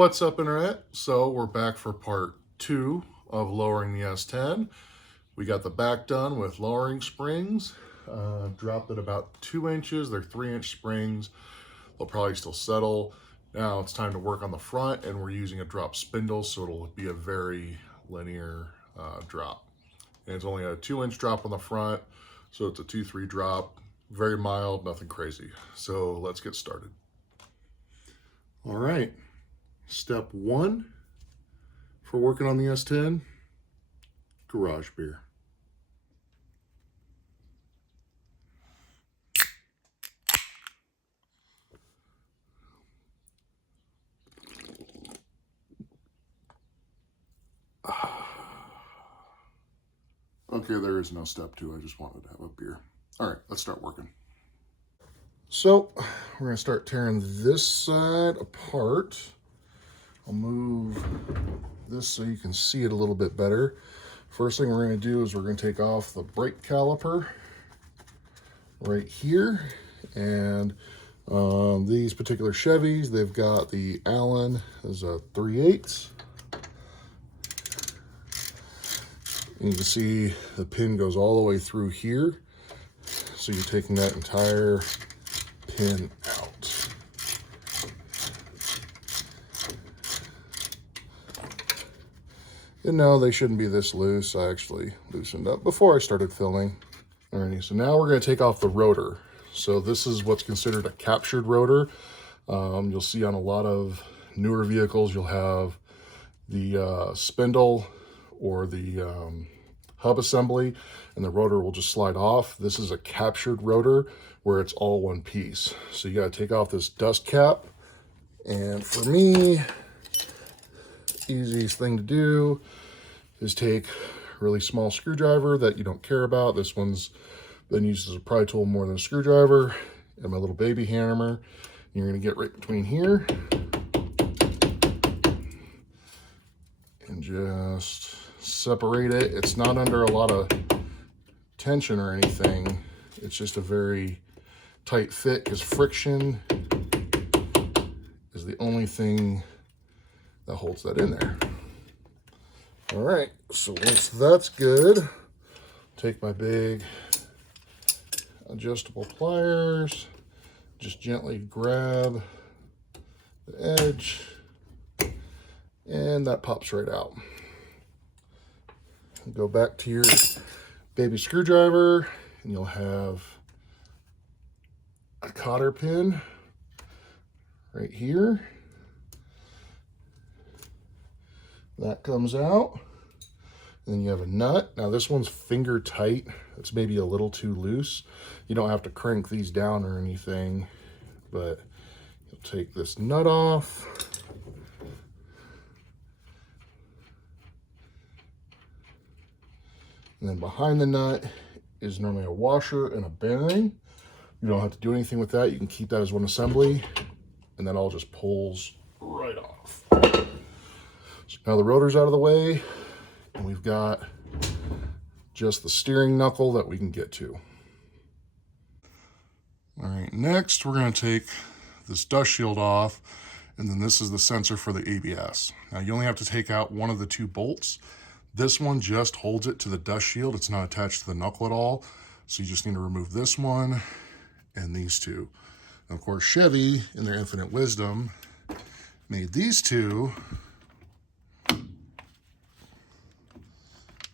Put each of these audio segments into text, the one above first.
What's up, Internet? So we're back for part 2 of lowering the S10. We got the back done with lowering springs. Dropped it about 2 inches. They're 3-inch springs. They'll probably still settle. Now it's time to work on the front, and we're using a drop spindle, so it'll be a very linear drop. And it's only a 2-inch drop on the front, so it's a 2-3 drop. Very mild, nothing crazy. So let's get started. All right. Step 1 for working on the S10, garage beer. Okay, there is no step 2. I just wanted to have a beer. All right, let's start working. So we're going to start tearing this side apart. I'll move this so you can see it a little bit better. First thing we're going to do is we're going to take off the brake caliper right here. And these particular Chevys, they've got the Allen as a 3/8. And you can see the pin goes all the way through here. So you're taking that entire pin out. And no, they shouldn't be this loose. I actually loosened up before I started filming. Alrighty, so now we're going to take off the rotor. So this is what's considered a captured rotor. You'll see on a lot of newer vehicles, you'll have the spindle or the hub assembly, and the rotor will just slide off. This is a captured rotor where it's all one piece. So you got to take off this dust cap. And for me, easiest thing to do is take a really small screwdriver that you don't care about. This one's been used as a pry tool more than a screwdriver, and my little baby hammer. You're going to get right between here and just separate it. It's not under a lot of tension or anything. It's just a very tight fit because friction is the only thing that holds that in there. All right, so once that's good, take my big adjustable pliers, just gently grab the edge, and that pops right out. Go back to your baby screwdriver, and you'll have a cotter pin right here. That comes out. And then you have a nut. Now this one's finger tight. It's maybe a little too loose. You don't have to crank these down or anything, but you'll take this nut off. And then behind the nut is normally a washer and a bearing. You don't have to do anything with that. You can keep that as one assembly, and that all just pulls right off. So now the rotor's out of the way, and we've got just the steering knuckle that we can get to. All right, next we're going to take this dust shield off, and then this is the sensor for the ABS. Now you only have to take out one of the 2 bolts. This one just holds it to the dust shield. It's not attached to the knuckle at all. So you just need to remove this one and these 2. And of course, Chevy, in their infinite wisdom, made these 2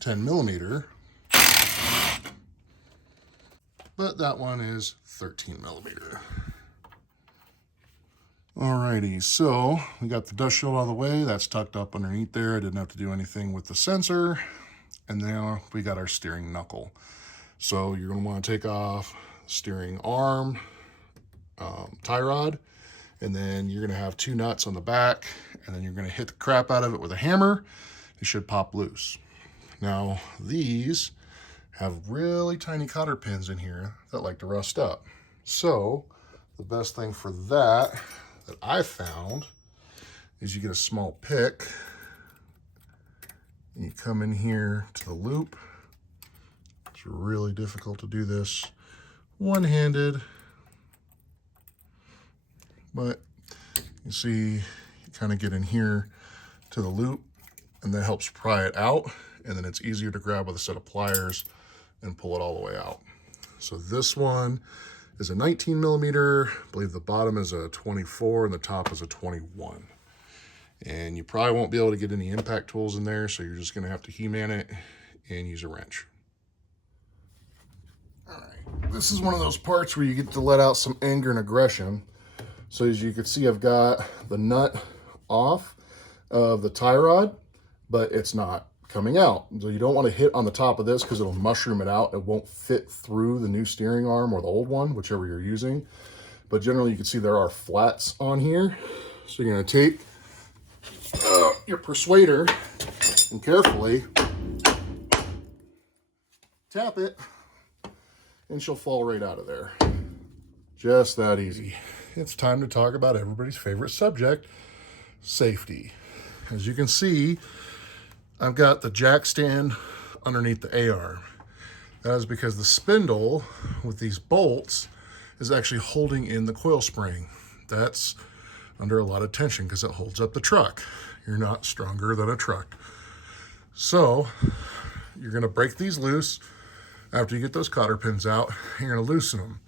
10mm, but that one is 13mm. Alrighty, so we got the dust shield out of the way. That's tucked up underneath there. I didn't have to do anything with the sensor. And now we got our steering knuckle. So you're going to want to take off steering arm, tie rod, and then you're going to have 2 nuts on the back, and then you're going to hit the crap out of it with a hammer. It should pop loose. Now these have really tiny cotter pins in here that like to rust up. So the best thing for that I found is you get a small pick and you come in here to the loop. It's really difficult to do this one-handed, but you see you kind of get in here to the loop, and that helps pry it out, and then it's easier to grab with a set of pliers and pull it all the way out. So this one is a 19 millimeter. I believe the bottom is a 24 and the top is a 21. And you probably won't be able to get any impact tools in there, so you're just gonna have to He-Man it and use a wrench. All right, this is one of those parts where you get to let out some anger and aggression. So as you can see, I've got the nut off of the tie rod, but it's not coming out. So you don't want to hit on the top of this because it'll mushroom it out. It won't fit through the new steering arm or the old one, whichever you're using. But generally you can see there are flats on here. So you're going to take your persuader and carefully tap it, and she'll fall right out of there. Just that easy. It's time to talk about everybody's favorite subject, safety. As you can see, I've got the jack stand underneath the A-arm. That is because the spindle with these bolts is actually holding in the coil spring. That's under a lot of tension because it holds up the truck. You're not stronger than a truck. So you're gonna break these loose after you get those cotter pins out. You're gonna loosen them.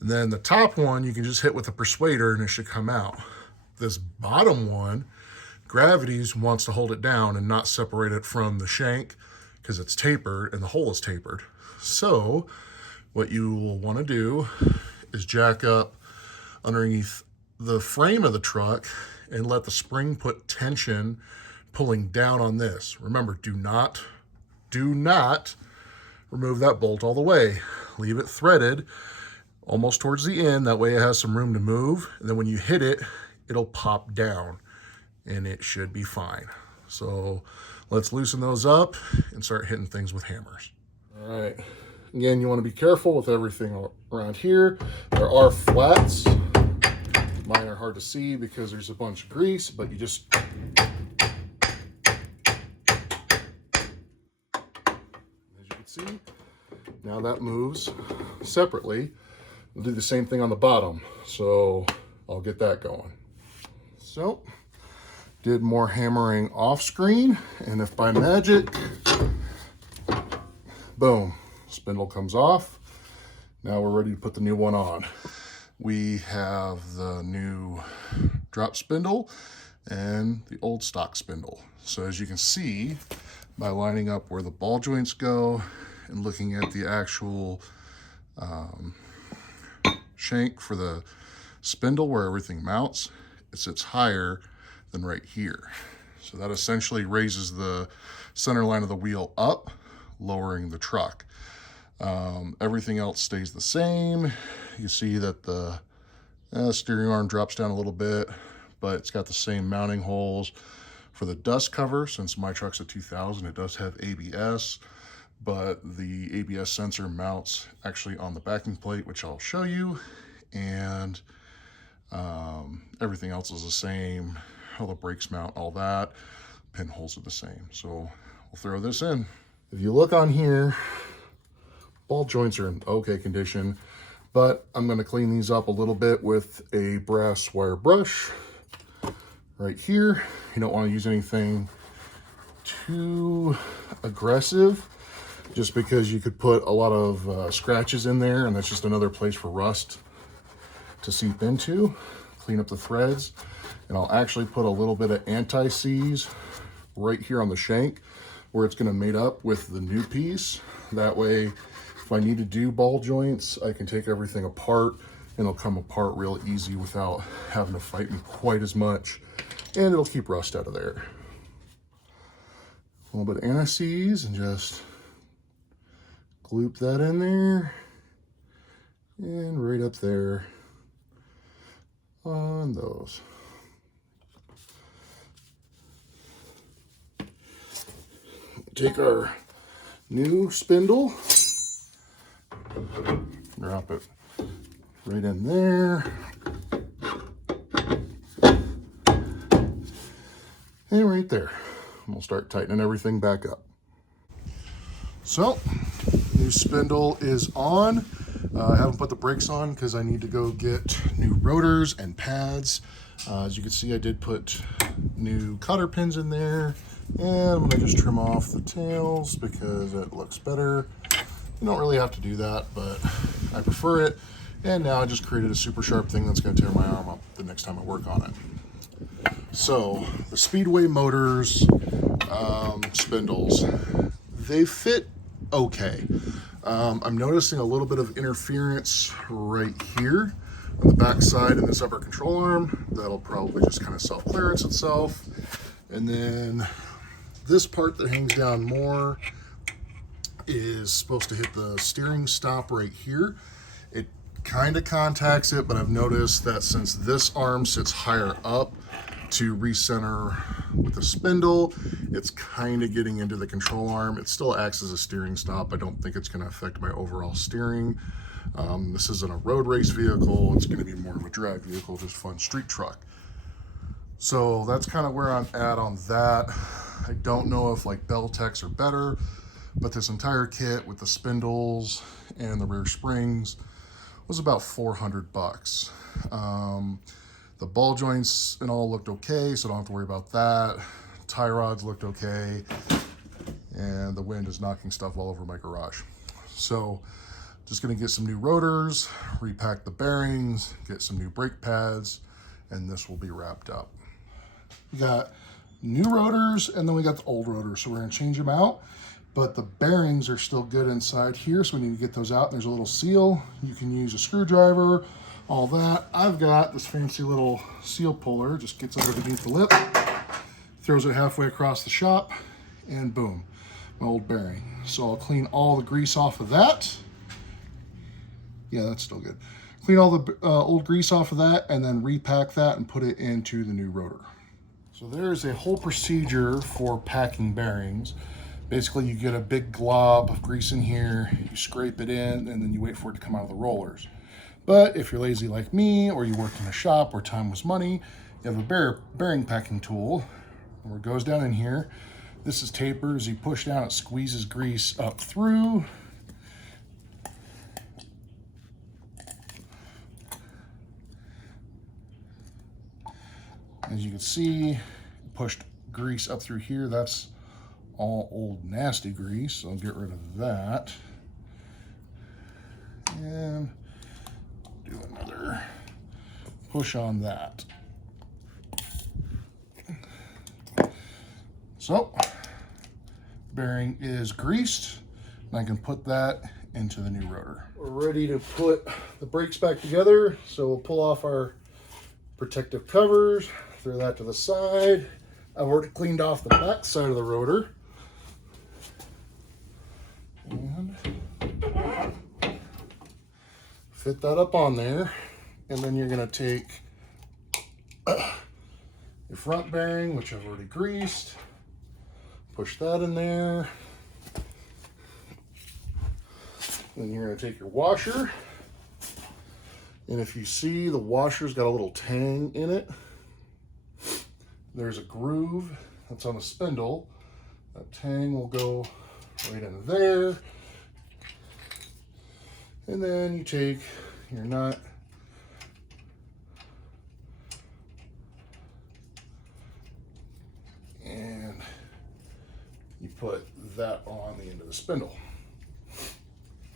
And then the top one, you can just hit with a persuader and it should come out. This bottom one, gravity's wants to hold it down and not separate it from the shank because it's tapered and the hole is tapered. So what you will want to do is jack up underneath the frame of the truck and let the spring put tension pulling down on this. Remember, do not remove that bolt all the way. Leave it threaded almost towards the end. That way it has some room to move. And then when you hit it, it'll pop down and it should be fine. So let's loosen those up and start hitting things with hammers. All right. Again, you want to be careful with everything around here. There are flats. Mine are hard to see because there's a bunch of grease, but you just as you can see, now that moves separately. We'll do the same thing on the bottom. So I'll get that going. So did more hammering off screen, and if by magic, boom, spindle comes off. Now we're ready to put the new one on. We have the new drop spindle and the old stock spindle. So as you can see, by lining up where the ball joints go and looking at the actual shank for the spindle where everything mounts, it sits higher than right here. So that essentially raises the center line of the wheel up, lowering the truck. Everything else stays the same. You see that the steering arm drops down a little bit, but it's got the same mounting holes. For the dust cover, since my truck's a 2000, it does have ABS, but the ABS sensor mounts actually on the backing plate, which I'll show you, and everything else is the same. How the brakes mount, all that. Pinholes are the same. So we'll throw this in. If you look on here, ball joints are in okay condition, but I'm going to clean these up a little bit with a brass wire brush right here. You don't want to use anything too aggressive, just because you could put a lot of scratches in there, and that's just another place for rust to seep into. Clean up the threads, and I'll actually put a little bit of anti-seize right here on the shank where it's going to mate up with the new piece. That way, if I need to do ball joints, I can take everything apart and it'll come apart real easy without having to fight me quite as much, and it'll keep rust out of there. A little bit of anti-seize and just gloop that in there and right up there on those. Take our new spindle, drop it right in there, and right there. And we'll start tightening everything back up. So, new spindle is on. I haven't put the brakes on because I need to go get new rotors and pads. As you can see, I did put new cotter pins in there, and I'm gonna just trim off the tails because it looks better. You don't really have to do that, but I prefer it. And now I just created a super sharp thing that's gonna tear my arm up the next time I work on it. So the Speedway motors, spindles, they fit okay. I'm noticing a little bit of interference right here on the back side in this upper control arm. That'll probably just kind of self-clearance itself. And then this part that hangs down more is supposed to hit the steering stop right here. It kind of contacts it, but I've noticed that since this arm sits higher up to recenter with the spindle, it's kind of getting into the control arm. It still acts as a steering stop. I don't think it's going to affect my overall steering. This isn't a road race vehicle. It's going to be more of a drag vehicle, just fun street truck. So that's kind of where I'm at on that. I don't know if like Beltex are better, but this entire kit with the spindles and the rear springs was about 400 bucks. The ball joints and all looked okay, so don't have to worry about that. Tie rods looked okay, and the wind is knocking stuff all over my garage. So just gonna get some new rotors, repack the bearings, get some new brake pads, and this will be wrapped up. We got new rotors, and then we got the old rotors, so we're gonna change them out. But the bearings are still good inside here, so we need to get those out. There's a little seal. You can use a screwdriver, all that. I've got this fancy little seal puller, just gets underneath the lip, throws it halfway across the shop, and boom, my old bearing. So I'll clean all the grease off of that. Yeah, that's still good. Clean all the old grease off of that, and then repack that and put it into the new rotor. So there's a whole procedure for packing bearings. Basically, you get a big glob of grease in here, you scrape it in, and then you wait for it to come out of the rollers. But if you're lazy like me, or you work in a shop where time was money, you have a bearing packing tool where it goes down in here. This is taper. As you push down, it squeezes grease up through. As you can see, pushed grease up through here. That's all old nasty grease, so I'll get rid of that. And do another push on that. So, bearing is greased, and I can put that into the new rotor. We're ready to put the brakes back together, so we'll pull off our protective covers, throw that to the side. I've already cleaned off the back side of the rotor. And fit that up on there, and then you're going to take your front bearing, which I've already greased, push that in there. Then you're going to take your washer, and if you see the washer's got a little tang in it, there's a groove that's on the spindle. That tang will go right in there. And then you take your nut and you put that on the end of the spindle.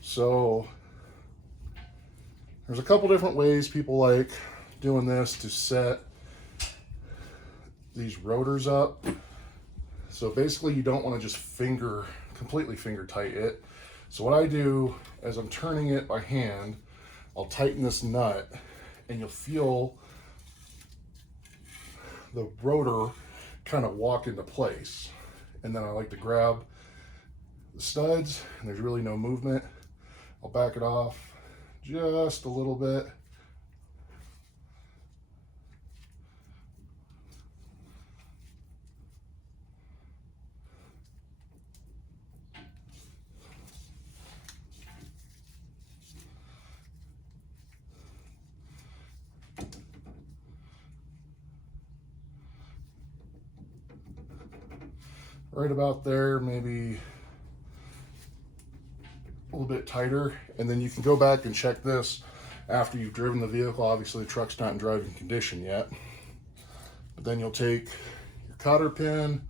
So there's a couple different ways people like doing this to set these rotors up. So basically you don't want to just completely finger tight it. So what I do as I'm turning it by hand, I'll tighten this nut and you'll feel the rotor kind of walk into place. And then I like to grab the studs, and there's really no movement. I'll back it off just a little bit. Right about there, maybe a little bit tighter, and then you can go back and check this after you've driven the vehicle. Obviously the truck's not in driving condition yet, but then you'll take your cotter pin,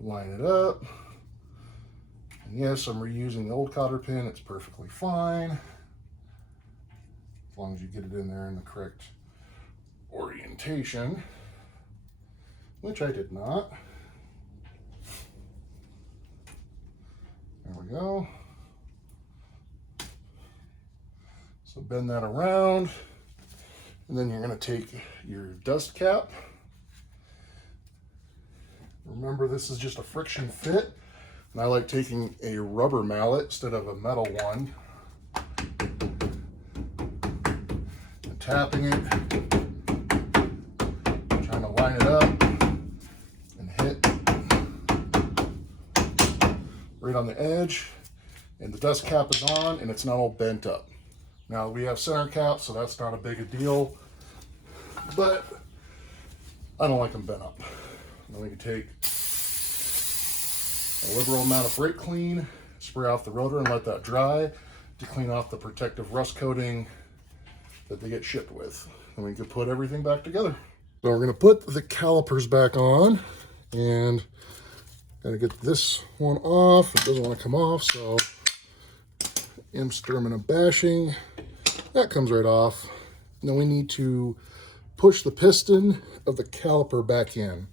line it up, and yes, I'm reusing the old cotter pin. It's perfectly fine as long as you get it in there in the correct orientation, which I did not. There we go. So bend that around, and then you're going to take your dust cap. Remember, this is just a friction fit, and I like taking a rubber mallet instead of a metal one and tapping it, trying to line it up and hit right on the edge, and the dust cap is on and it's not all bent up. Now we have center caps, so that's not a big a deal, but I don't like them bent up. Then we can take a liberal amount of brake clean, spray off the rotor and let that dry to clean off the protective rust coating that they get shipped with. And we can put everything back together. So we're gonna put the calipers back on, and gotta get this one off. It doesn't want to come off, so I'm stirring and bashing. That comes right off. Then we need to push the piston of the caliper back in.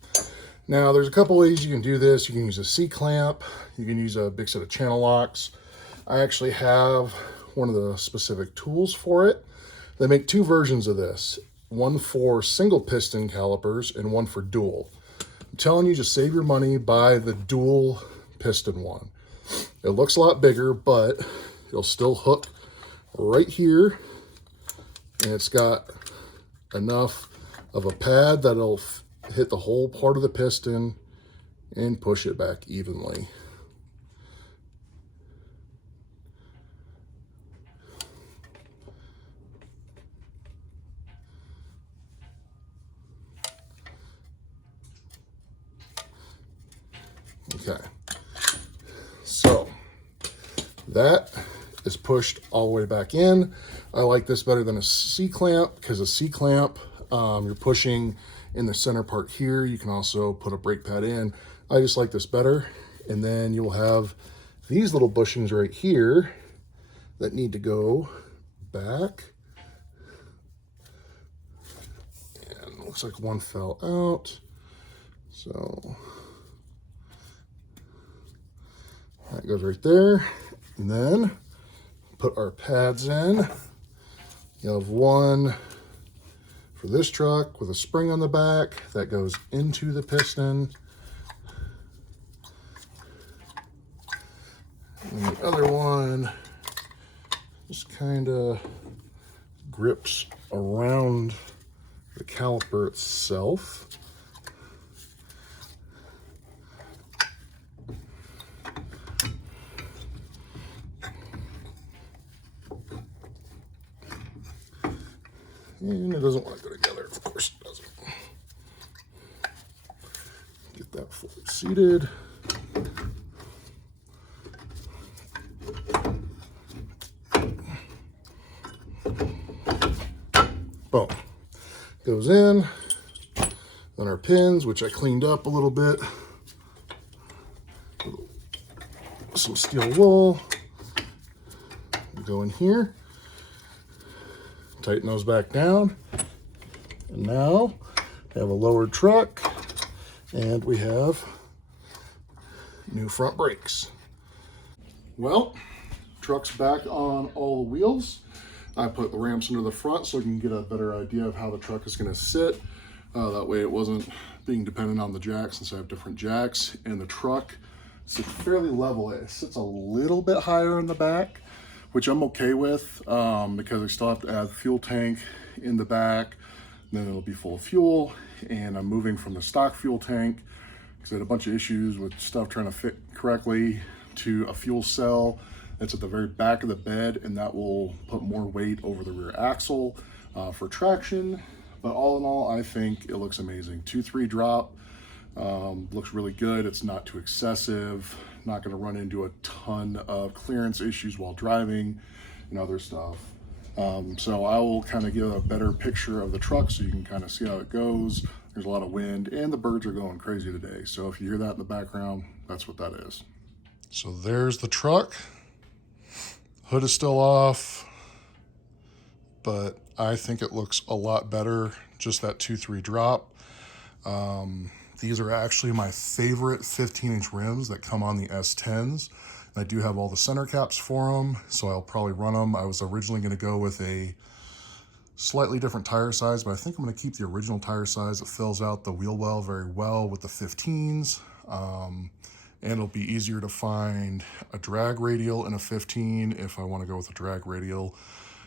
Now there's a couple ways you can do this. You can use a C-clamp, you can use a big set of channel locks. I actually have one of the specific tools for it. They make two versions of this, one for single piston calipers and one for dual. I'm telling you, just save your money, buy the dual piston one. It looks a lot bigger, but it'll still hook right here, and it's got enough of a pad that'll hit the whole part of the piston and push it back evenly. Okay, so that is pushed all the way back in. I like this better than a C-clamp, because a C-clamp, you're pushing in the center part here. You can also put a brake pad in. I just like this better. And then you'll have these little bushings right here that need to go back. And it looks like one fell out. So that goes right there. And then put our pads in. You have one for this truck with a spring on the back that goes into the piston. And the other one just kind of grips around the caliper itself. And it doesn't want to go together, of course it doesn't. Get that fully seated. Boom. Goes in. Then our pins, which I cleaned up a little bit. Some steel wool. Go in here. Tighten those back down, and now we have a lowered truck, and we have new front brakes. Well, truck's back on all the wheels. I put the ramps into the front so we can get a better idea of how the truck is going to sit. That way it wasn't being dependent on the jacks, since I have different jacks, and the truck sits fairly level. It sits a little bit higher in the back, which I'm okay with, because I still have to add fuel tank in the back. Then it'll be full of fuel, and I'm moving from the stock fuel tank because I had a bunch of issues with stuff trying to fit correctly to a fuel cell that's at the very back of the bed, and that will put more weight over the rear axle for traction. But all in all, I think it looks amazing. 2-3 drop, looks really good. It's not too excessive, not going to run into a ton of clearance issues while driving and other stuff. So I will kind of give a better picture of the truck so you can kind of see how it goes. There's a lot of wind and the birds are going crazy today. So if you hear that in the background, that's what that is. So there's the truck. Hood is still off, but I think it looks a lot better, just that 2-3 drop. These are actually my favorite 15-inch rims that come on the S10s. I do have all the center caps for them, so I'll probably run them. I was originally going to go with a slightly different tire size, but I think I'm going to keep the original tire size. It fills out the wheel well very well with the 15s, and it'll be easier to find a drag radial in a 15 if I want to go with a drag radial,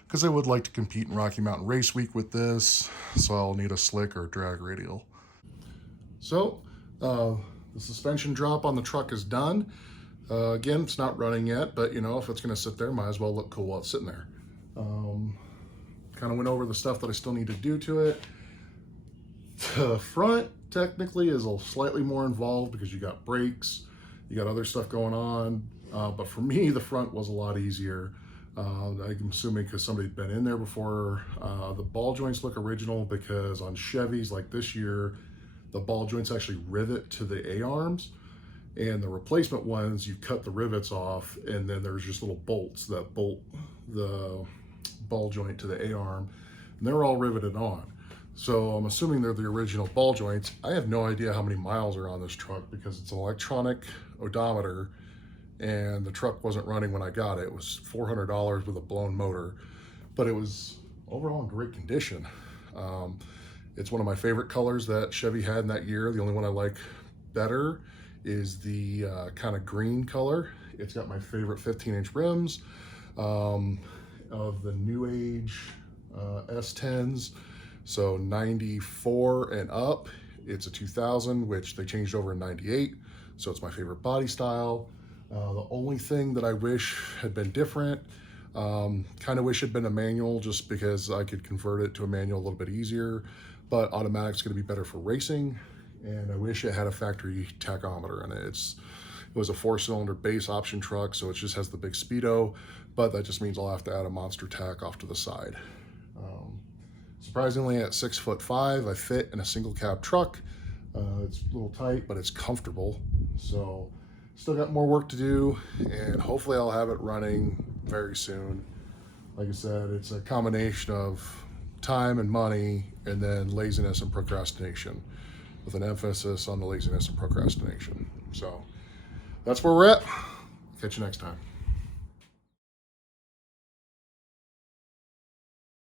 because I would like to compete in Rocky Mountain Race Week with this, so I'll need a slick or a drag radial. So the suspension drop on the truck is done. Again, it's not running yet, but you know, if it's going to sit there, might as well look cool while it's sitting there. Kind of went over the stuff that I still need to do to it. The front technically is a slightly more involved because you got brakes, you got other stuff going on. But for me, the front was a lot easier. I'm assuming because somebody'd been in there before. The ball joints look original because on Chevys like this year, the ball joints actually rivet to the A-arms. And the replacement ones, you cut the rivets off, and then there's just little bolts that bolt the ball joint to the A-arm, and they're all riveted on. So I'm assuming they're the original ball joints. I have no idea how many miles are on this truck because it's an electronic odometer, and the truck wasn't running when I got it. It was $400 with a blown motor, but it was overall in great condition. It's one of my favorite colors that Chevy had in that year. The only one I like better is the kind of green color. It's got my favorite 15-inch rims of the new age S10s. So 94 and up, it's a 2000, which they changed over in 98. So it's my favorite body style. The only thing that I wish had been different, kind of wish it had been a manual just because I could convert it to a manual a little bit easier, but automatic's gonna be better for racing. And I wish it had a factory tachometer in it. It was a 4-cylinder base option truck, so it just has the big speedo, but that just means I'll have to add a monster tach off to the side. Surprisingly, at 6'5", I fit in a single cab truck. It's a little tight, but it's comfortable. So still got more work to do, and hopefully I'll have it running very soon. Like I said, it's a combination of time and money, and then laziness and procrastination, with an emphasis on the laziness and procrastination. So that's where we're at. Catch you next time.